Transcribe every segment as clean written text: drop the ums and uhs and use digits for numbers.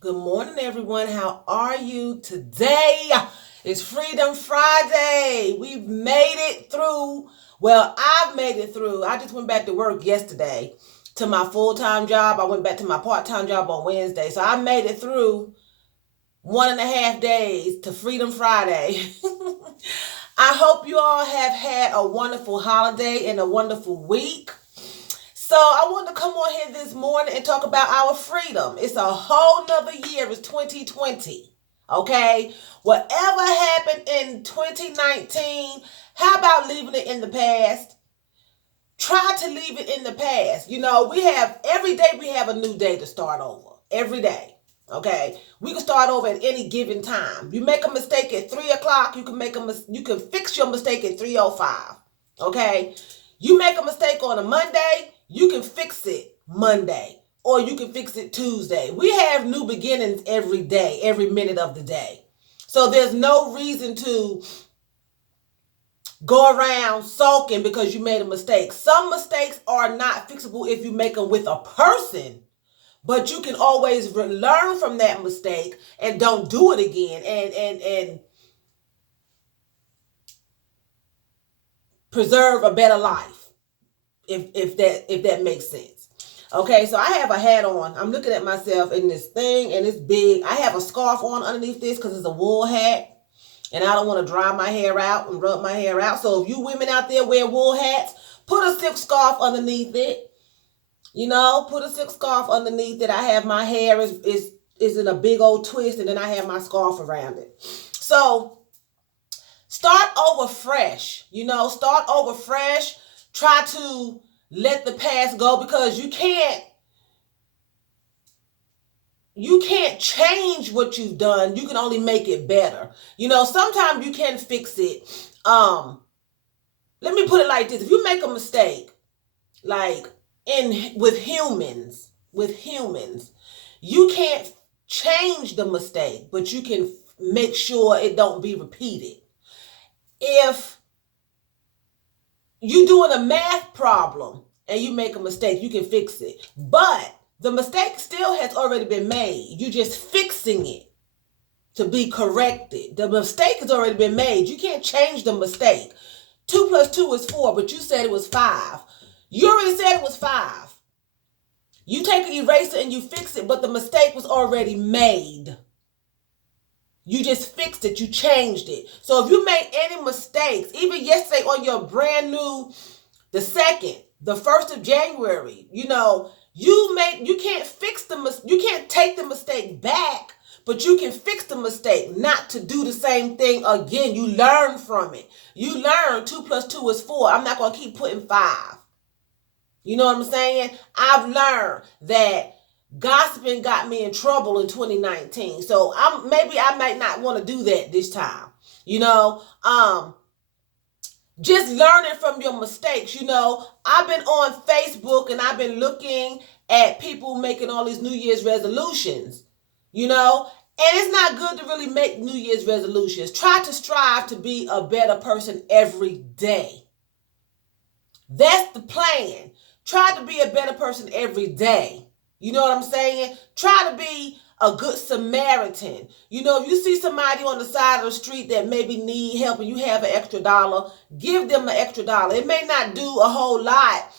Good morning, everyone. How are you today? It's Freedom Friday. We've made it through. Well, I've made it through. I just went back to work yesterday to my full-time job. I went back to my part-time job on Wednesday. So I made it through 1.5 days to Freedom Friday. I hope you all have had a wonderful holiday and a wonderful week. So I want to come on here this morning and talk about our freedom. It's a whole nother year. It's 2020. Okay? Whatever happened in 2019, how about leaving it in the past? Try to leave it in the past. Every day we have a new day to start over. Every day. Okay? We can start over at any given time. You make a mistake at 3 o'clock, you can fix your mistake at 3:05. Okay? You make a mistake on a Monday, you can fix it Monday, or you can fix it Tuesday. We have new beginnings every day, every minute of the day. So there's no reason to go around sulking because you made a mistake. Some mistakes are not fixable if you make them with a person, but you can always learn from that mistake and don't do it again and preserve a better life. If that makes sense. Okay, so I have a hat on. I'm looking at myself in this thing, and it's big. I have a scarf on underneath this because it's a wool hat, and I don't want to dry my hair out and rub my hair out. So if you women out there wear wool hats, put a silk scarf underneath it. Put a silk scarf underneath it. I have my hair is in a big old twist, and then I have my scarf around it. So start over fresh. Start over fresh. Try to let the past go because you can't change what you've done. You can only make it better. Sometimes you can fix it. Let me put it like this. If you make a mistake, like with humans, you can't change the mistake, but you can make sure it don't be repeated. If you doing a math problem and you make a mistake, you can fix it. But the mistake still has already been made. You're just fixing it to be corrected. The mistake has already been made. You can't change the mistake. 2 + 2 is 4, but you said it was 5. You already said it was 5. You take an eraser and you fix it, but the mistake was already made. You just fixed it. You changed it. So if you made any mistakes, even yesterday on your brand new, the 1st of January, you can't take the mistake back, but you can fix the mistake not to do the same thing again. You learn from it. You learn 2 + 2 is 4. I'm not going to keep putting 5. You know what I'm saying? I've learned that gossiping got me in trouble in 2019. So I might not want to do that this time. Just learning from your mistakes. I've been on Facebook and I've been looking at people making all these New Year's resolutions. And it's not good to really make New Year's resolutions. Try to strive to be a better person every day. That's the plan. Try to be a better person every day. You know what I'm saying? Try to be a good Samaritan. If you see somebody on the side of the street that maybe need help and you have an extra dollar, give them an extra dollar. It may not do a whole lot.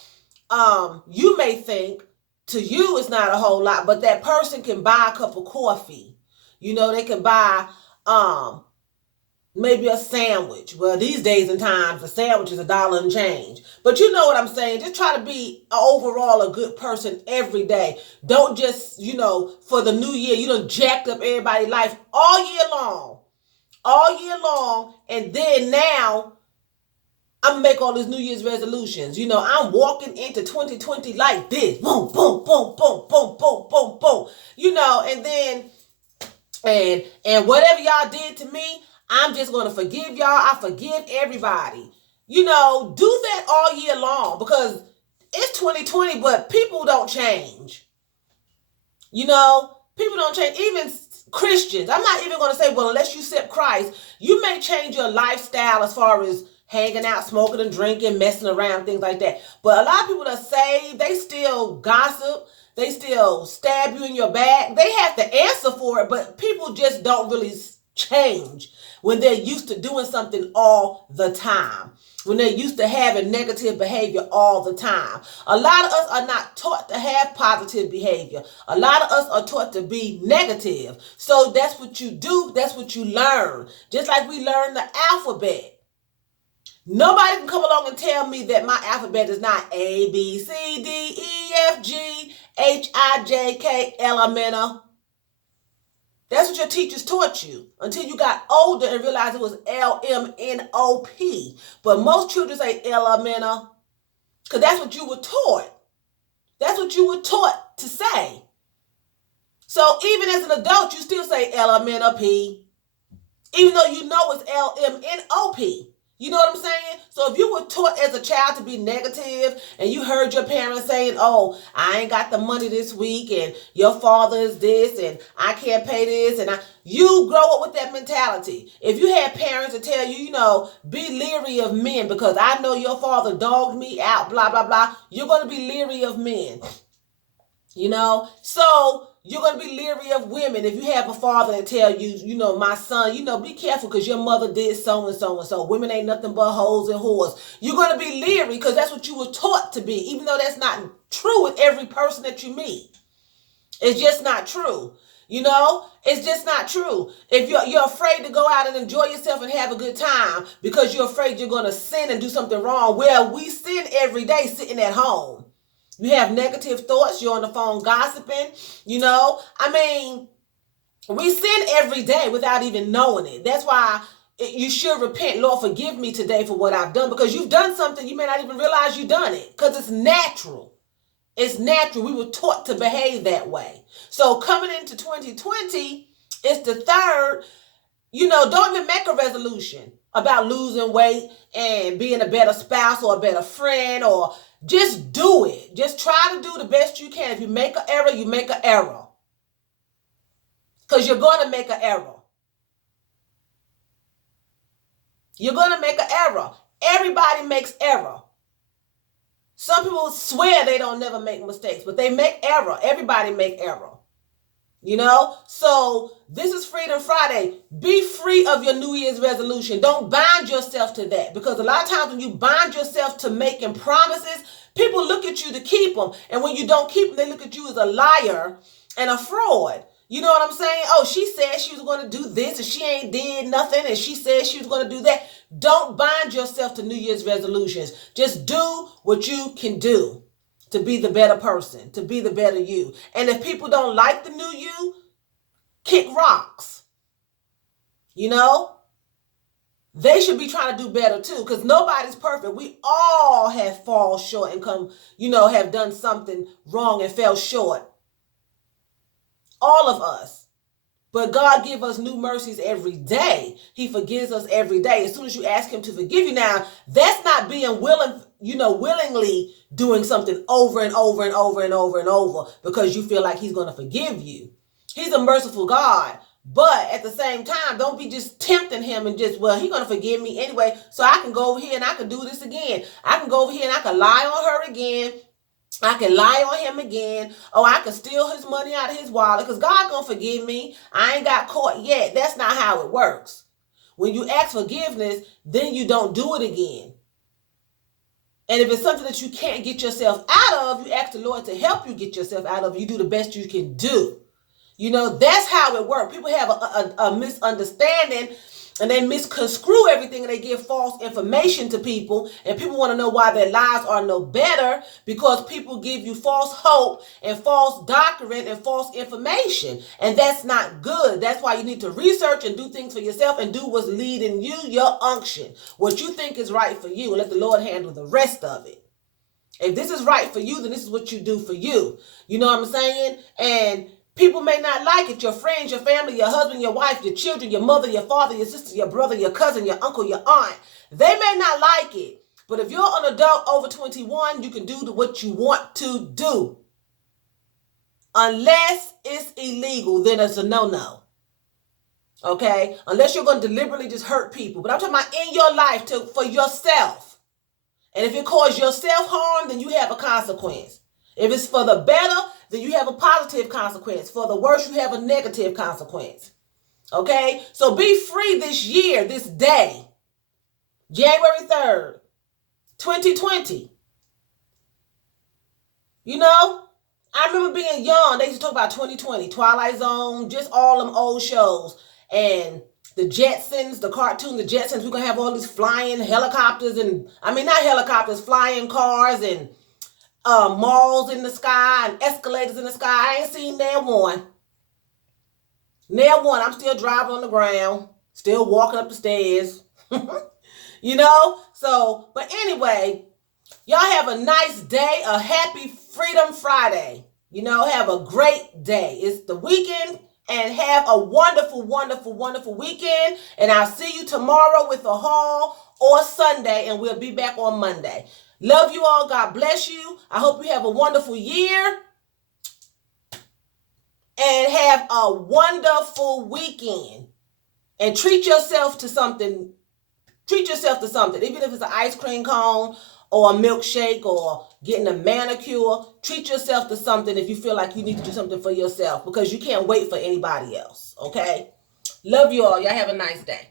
You may think to you it's not a whole lot, but that person can buy a cup of coffee. They can buy maybe a sandwich. Well, these days and times, a sandwich is $1 and change. But you know what I'm saying? Just try to be overall a good person every day. Don't just, for the new year, you done jacked up everybody's life all year long. And then now, I'm going to make all these New Year's resolutions. I'm walking into 2020 like this. Boom, boom, boom, boom, boom, boom, boom, boom. And then, and whatever y'all did to me, I'm just going to forgive y'all. I forgive everybody. Do that all year long because it's 2020, but people don't change. People don't change. Even Christians. I'm not even going to say, well, unless you accept Christ, you may change your lifestyle as far as hanging out, smoking and drinking, messing around, things like that. But a lot of people that are saved, they still gossip. They still stab you in your back. They have to answer for it, but people just don't really change when they're used to doing something all the time, when they're used to having negative behavior all the time. A lot of us are not taught to have positive behavior. A lot of us are taught to be negative. So that's what you do. That's what you learn. Just like we learn the alphabet. Nobody can come along and tell me that my alphabet is not A, B, C, D, E, F, G, H, I, J, K, L, M, N, O. That's what your teachers taught you until you got older and realized it was L, M, N, O, P. But most children say L, M, N, O because that's what you were taught. That's what you were taught to say. So even as an adult, you still say L, M, N, O, P, even though you know it's L, M, N, O, P. You know what I'm saying? So if you were taught as a child to be negative and you heard your parents saying, oh, I ain't got the money this week and your father is this and I can't pay this, and you grow up with that mentality. If you had parents to tell you, be leery of men because I know your father dogged me out, blah, blah, blah, you're going to be leery of men. So you're going to be leery of women if you have a father that tell you, my son, be careful because your mother did so and so and so. Women ain't nothing but hoes and whores. You're going to be leery because that's what you were taught to be, even though that's not true with every person that you meet. It's just not true. It's just not true. If you're afraid to go out and enjoy yourself and have a good time because you're afraid you're going to sin and do something wrong. Well, we sin every day sitting at home. You have negative thoughts. You're on the phone gossiping. We sin every day without even knowing it. That's why you should repent. Lord, forgive me today for what I've done, because you've done something you may not even realize you've done it, because it's natural. It's natural. We were taught to behave that way. So coming into 2020, it's the third. Don't even make a resolution about losing weight and being a better spouse or a better friend, or just do it. Just try to do the best you can. If you make an error, you make an error. Because you're going to make an error. You're going to make an error. Everybody makes error. Some people swear they don't never make mistakes, but they make error. Everybody make error. So this is Freedom Friday. Be free of your New Year's resolution. Don't bind yourself to that, because a lot of times when you bind yourself to making promises, people look at you to keep them. And when you don't keep them, they look at you as a liar and a fraud. You know what I'm saying? Oh, she said she was going to do this and she ain't did nothing, and she said she was going to do that. Don't bind yourself to New Year's resolutions. Just do what you can do to be the better person, to be the better you. And if people don't like the new you, kick rocks. They should be trying to do better too, because nobody's perfect. We all have fallen short and have done something wrong and fell short. All of us. But God gives us new mercies every day. He forgives us every day. As soon as you ask him to forgive you, now, that's not being willingly doing something over and over and over and over and over because you feel like he's going to forgive you. He's a merciful God. But at the same time, don't be just tempting him and just, well, he's going to forgive me anyway, so I can go over here and I can do this again. I can go over here and I can lie on her again. I can lie on him again. Oh, I can steal his money out of his wallet because God's going to forgive me. I ain't got caught yet. That's not how it works. When you ask forgiveness, then you don't do it again. And if it's something that you can't get yourself out of, you ask the Lord to help you get yourself out of it. You do the best you can do. That's how it works. People have a misunderstanding, and they misconstrue everything, and they give false information to people, and people want to know why their lives are no better, because people give you false hope and false doctrine and false information, and that's not good. That's why you need to research and do things for yourself and do what's leading you, your unction, what you think is right for you, and let the Lord handle the rest of it. If this is right for you, then this is what you do for you. You know what I'm saying? And people may not like it. Your friends, your family, your husband, your wife, your children, your mother, your father, your sister, your brother, your cousin, your uncle, your aunt. They may not like it. But if you're an adult over 21, you can do what you want to do. Unless it's illegal, then it's a no-no. Okay? Unless you're going to deliberately just hurt people. But I'm talking about in your life for yourself. And if it causes yourself harm, then you have a consequence. If it's for the better, then you have a positive consequence. For the worse, you have a negative consequence. Okay? So be free this year, this day, January 3rd, 2020. You know, I remember being young. They used to talk about 2020, Twilight Zone, just all them old shows. And the Jetsons, the cartoon, the Jetsons, we're going to have all these flying helicopters and, I mean, not helicopters, flying cars and malls in the sky and escalators in the sky. I ain't seen nail one. Nail one. I'm still driving on the ground, still walking up the stairs. You know? So, but anyway, y'all have a nice day, a happy Freedom Friday. You know, have a great day. It's the weekend, and have a wonderful, wonderful, wonderful weekend. And I'll see you tomorrow with a haul, or Sunday, and we'll be back on Monday. Love you all. God bless you. I hope you have a wonderful year and have a wonderful weekend. And treat yourself to something. Treat yourself to something, even if it's an ice cream cone or a milkshake or getting a manicure. Treat yourself to something if you feel like you need to do something for yourself, because you can't wait for anybody else, okay? Love you all. Y'all have a nice day.